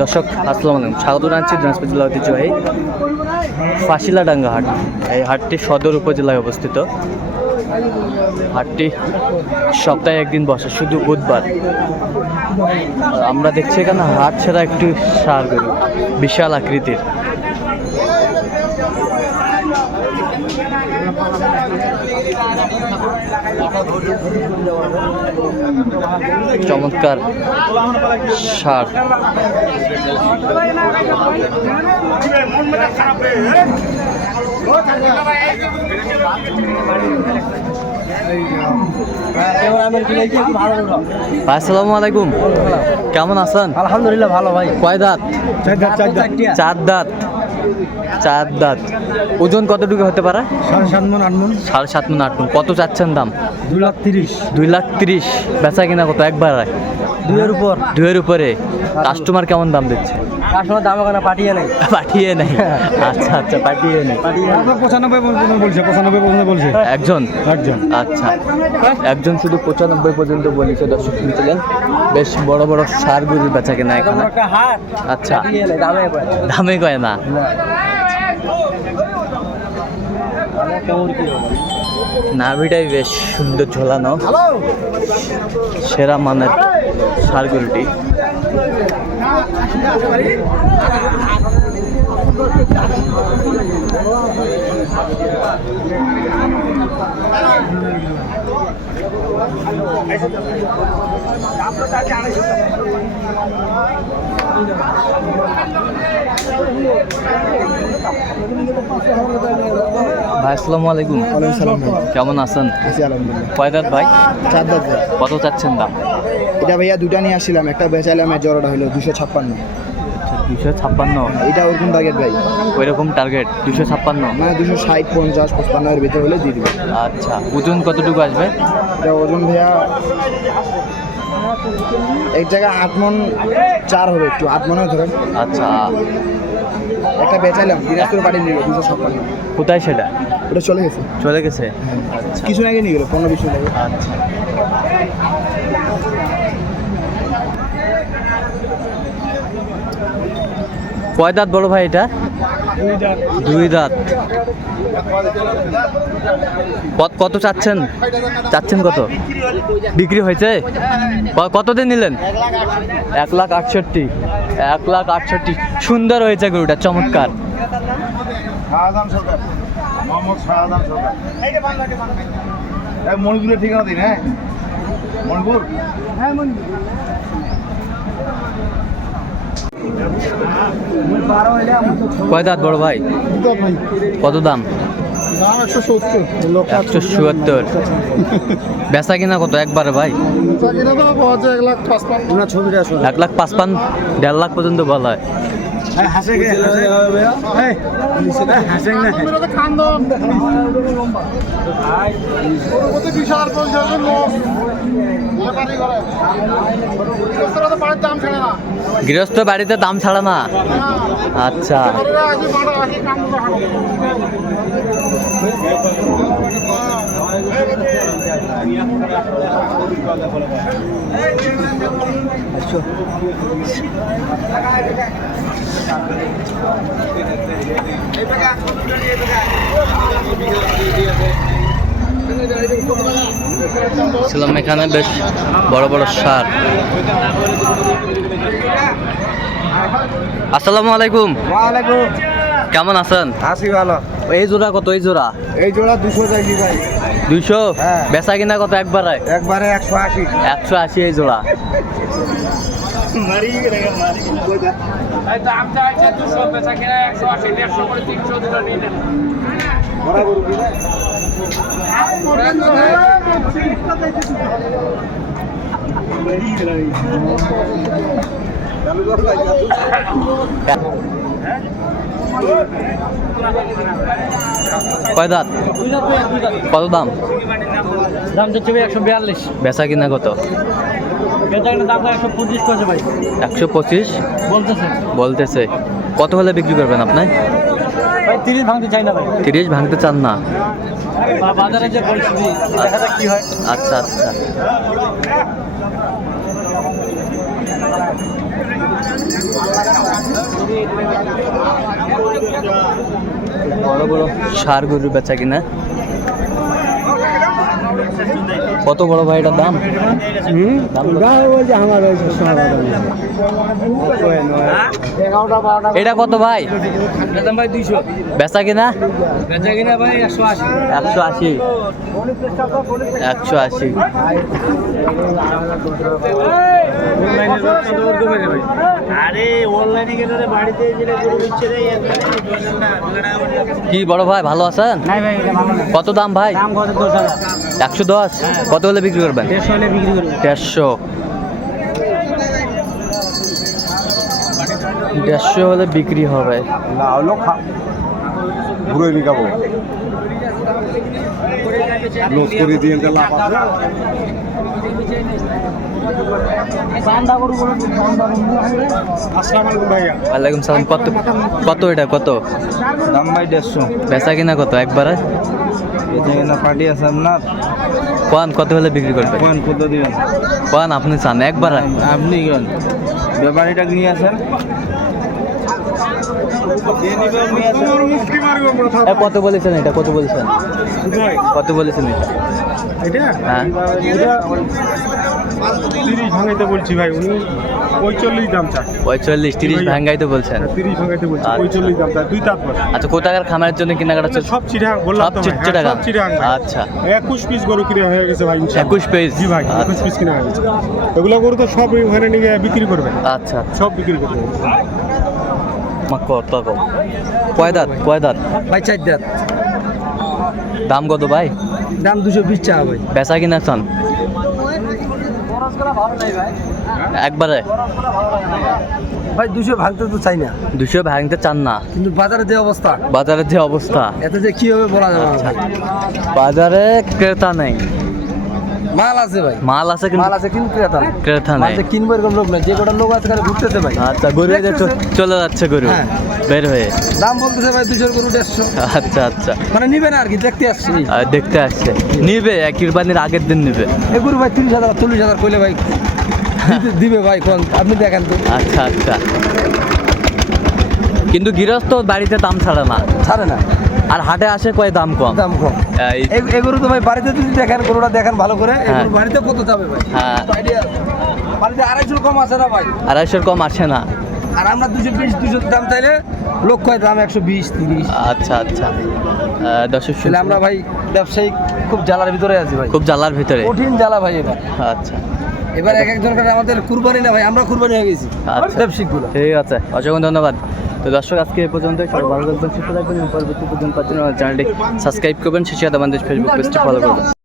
দর্শক আসসালামু আলাইকুম, স্বাগত জানাচ্ছি দিনাজপুর জেলা ঐতিহ্যবাহী ফাঁসিলাডাঙ্গা হাট। এই হাটটি সদর উপজেলায় অবস্থিত। হাটটি সপ্তাহে একদিন বসে, শুধু বুধবার। আমরা দেখছি এখানে হাট ছাড়া একটু সার গরু, বিশাল আকৃতির। চমৎকার সার। আসসালামু আলাইকুম, কেমন আছেন? আলহামদুলিল্লাহ ভালো ভাই। কয় দাঁত? চার দাঁত। চার দাঁত। ওজন কতটুকু হতে পারে? 7.5 মণ 8 মণ। 7.5 মণ 8 মণ। কত চাচ্ছেন দাম? 2,30,000। 2,30,000। বেচা কিনা কত একবার? 2-এর উপর। 2-এর উপরে। কাস্টমার কেমন দাম দিচ্ছে? কাস্টমার দাম ওখানে পাঠিয়ে নেই। পাঠিয়ে নেই। আচ্ছা আচ্ছা, পাঠিয়ে নেই। 95 বলছে, 95 পর্যন্ত বলছে। একজন? একজন। আচ্ছা, একজন শুধু 95 পর্যন্ত বলেছে। দর্শক শুনছিলেন, বেশ বড় বড় সার গরুর বেচা কেনা এখানে। আচ্ছা, দামে কয় না। নাভিটাই বেশ সুন্দর ঝোলানো, সেরা মানের সার গরুটি। ভাই আসসালামু আলাইকুম। ওয়ালাইকুম সালাম ভাই। কেমন আছেন? আছি আলহামদুলিল্লাহ। কয় দাঁত ভাই? 4 দাঁত ভাই। কত চাচ্ছেন দাম? এটা ভাইয়া দুটা নিয়ে আসছিলাম, একটা বেচাইলাম, এর জোড়াটা হলো 256। 256। এটা ওরকম টার্গেট ভাই, ওই রকম টার্গেট 256? মানে 260, 50, 55 এর ভিতরে হলে দিয়ে দিবে। আচ্ছা, ওজন কতটুকু আসবে? এটা ওজন ভাইয়া এক জায়গায় 8 মণ 4 হবে, একটু 8 মণও ধরেন। আচ্ছা, একটা বেচাইলাম, দিনাজপুর পাঠিয়ে নিল 256। কোথায় সেটা? ওটা চলে গেছে, চলে গেছে? আচ্ছা কিছু আগে নিয়ে গেল, 15-20 মিনিট আগে। আচ্ছা। কয় দাঁত বড় ভাই এটা? 2 দাঁত। কত চাচ্ছেন? কত বিক্রি হয়েছে? কত দিয়ে নিলেন? 1,68,000। 1,68,000। সুন্দর হয়েছে গরুটা, চমৎকার। মণিপুরের ঠিকানা দিন। হ্যাঁ, মণিপুর। কয় দাঁত বড় ভাই? কত দাম? 170। বেচা কিনা কত একবারে ভাই? 1,55,000, 1,50,000 পর্যন্ত বলা হয়। গৃহস্থ বাড়িতে দাম ছাড়া না। আচ্ছা, ছিলাম এখানে বেশ বড় বড় সার। আসসালামু আলাইকুম। ওয়ালাইকুম। কেমন আছেন? আছি ভালো। এই জোড়া কত? এই জোড়া 200 চাইছি ভাই। 200? হ্যাঁ। বেচা কিনা কত একবারে? একবারে 180। 180 এই জোড়া। কয় দাঁত? কত দাম? দাম হচ্ছে 142। বেচা কিনা কত? দাম 125 করছে ভাই। 125 বলতেছে। বলতেছে। কত হলে বিক্রি করবেন আপনি? ভাই 30 ভাঙতে চাই না ভাই। 30 ভাঙতে চান না? বাজারে যে পরিস্থিতি, দেখা যাক কি হয়। আচ্ছা আচ্ছা। বড় বড় ষাঁড় গরু বেচা কিনা। কত বড় ভাই এটার দাম? এটা কত ভাই? ভাই 200 বেচা কিনা? বেচা কিনা ভাই 180 180 180। আরে অনলাইনে গেলে রে বাড়িতে যেটা গরু দিচ্ছে রে কি বড় ভাই ভালো আছেন? নাই ভাই এটা ভালো না। কত দাম ভাই? দাম কত 10000 110। কত হলে বিক্রি করবেন? 150 হলে বিক্রি করব 150। 150 হলে বিক্রি হবে। না হলো ঘুরে নিকাবো লস করে দিয়ে লাভ আছে। আসসালামু আলাইকুম ভাইয়া। ওয়ালাইকুম সালাম। কত কত এটা কত? দাম ভাই 150। বেচা কিনা কত একবারে? এটা না পার্টি আছে আপনার কোন কত হলে বিক্রি করবে? কোন কত দিবেন কোন আপনি চান একবারে? আপনি কোন ব্যাপারীটা নিয়ে আসেন কত বলেছেন এটা? কত বলেছেন? কত বলেছেন এটা? হ্যাঁ 30 ভাঙাইতে বলছি ভাই, উনি 45 দাম চায়। 45 30 ভাঙ্গাই তো বলছেন। 30 ভাঙাইতে বলছি, আচ্ছা। 45 দাম চায়, দুই তাঁত বস। আচ্ছা কত টাকার খামারের জন্য কেনাকাটা চলছে? সব চিড়া বললাম সব তো ভাই, চিটচিটাগাং। সব চিড়া আচ্ছা 21 পিস গরু কিনে হয়ে গেছে ভাই ইনশাআল্লাহ। 21 পিস? জি ভাই 21 পিস কিনে হয়ে গেছে। এগুলো গরু তো সব ওখানে নিয়ে বিক্রি করবেন, আচ্ছা সব বিক্রি করবেন। মা কত কম? কয় দাঁত? কয় দাঁত? ভাই 4 দাঁত। দাম কত ভাই? দাম 220 টাকা ভাই। বেচা কিনা চান একবারে? ভাই 200 ভাঙতে তো চাই না, 200 ভাঙতে চান না? কিন্তু বাজারে যে অবস্থা, বাজারের যে অবস্থা, এতে যে কি হবে বলা যাবে না আচ্ছা। ভাই। বাজারে ক্রেতা নেই। মাল আছে ভাই, মাল আছে কিন্তু মাল আছে কিন্তু ক্রেতা না। ক্রেতা মাল নেই। যে কিনবো এরকম লোক না, যে কটা লোক আছে খালি ঘুরতেছে ভাই। আচ্ছা গরু এই যে চলে যাচ্ছে গরু হ্যাঁ। বের হয়ে। দাম বলতেছে ভাই 200 গরু 150, আচ্ছা আচ্ছা মানে নিবে না আর কি, দেখতে আসছি। দেখতে আসছে নিবে কুরবানির আগের দিন নিবে। এই গরু ভাই 30,000 40,000 কইলে ভাই দিবে ভাই, কোন আপনি দেখেন তো। আচ্ছা আচ্ছা কিন্তু গৃহস্থ বাড়িতে দাম ছাড়ে না, ছাড়ে না, আর হাটে আসে কয় দাম কম। দাম কম। এই- এই গরু তো ভাই বাড়িতে যদি দেখেন, গরুটা দেখেন ভালো করে, এই হ্যাঁ। গরু বাড়িতে কত যাবে ভাই? হ্যাঁ। আইডিয়া বাড়িতে 250 কম আছে না ভাই? 250 কম আসে না। আর আমরা 220 200 দাম চাইলে লোক কয় দাম 120 30। আচ্ছা আচ্ছা দর্শক তাহলে আমরা ভাই ব্যবসায়িক খুব জ্বালার ভিতরে আছি ভাই, খুব জ্বালার ভিতরে। কঠিন জ্বালা ভাই এটা। আচ্ছা এবার এক একজনকার আমাদের কুরবানি না ভাই, আমরা কুরবানি হয়ে গেছি আচ্ছা ব্যবসায়িক গুলো। ঠিক আছে, অসংখ্য ধন্যবাদ। তো দর্শক আজকে এই পর্যন্ত, সবাই ভালো থাকবেন, সুস্থ থাকবেন এবং পরবর্তী পর্যন্ত চ্যানেলটি সাবস্ক্রাইব করবেন, শেষে আমাদের ফেসবুক পেজটি ফলো করবেন।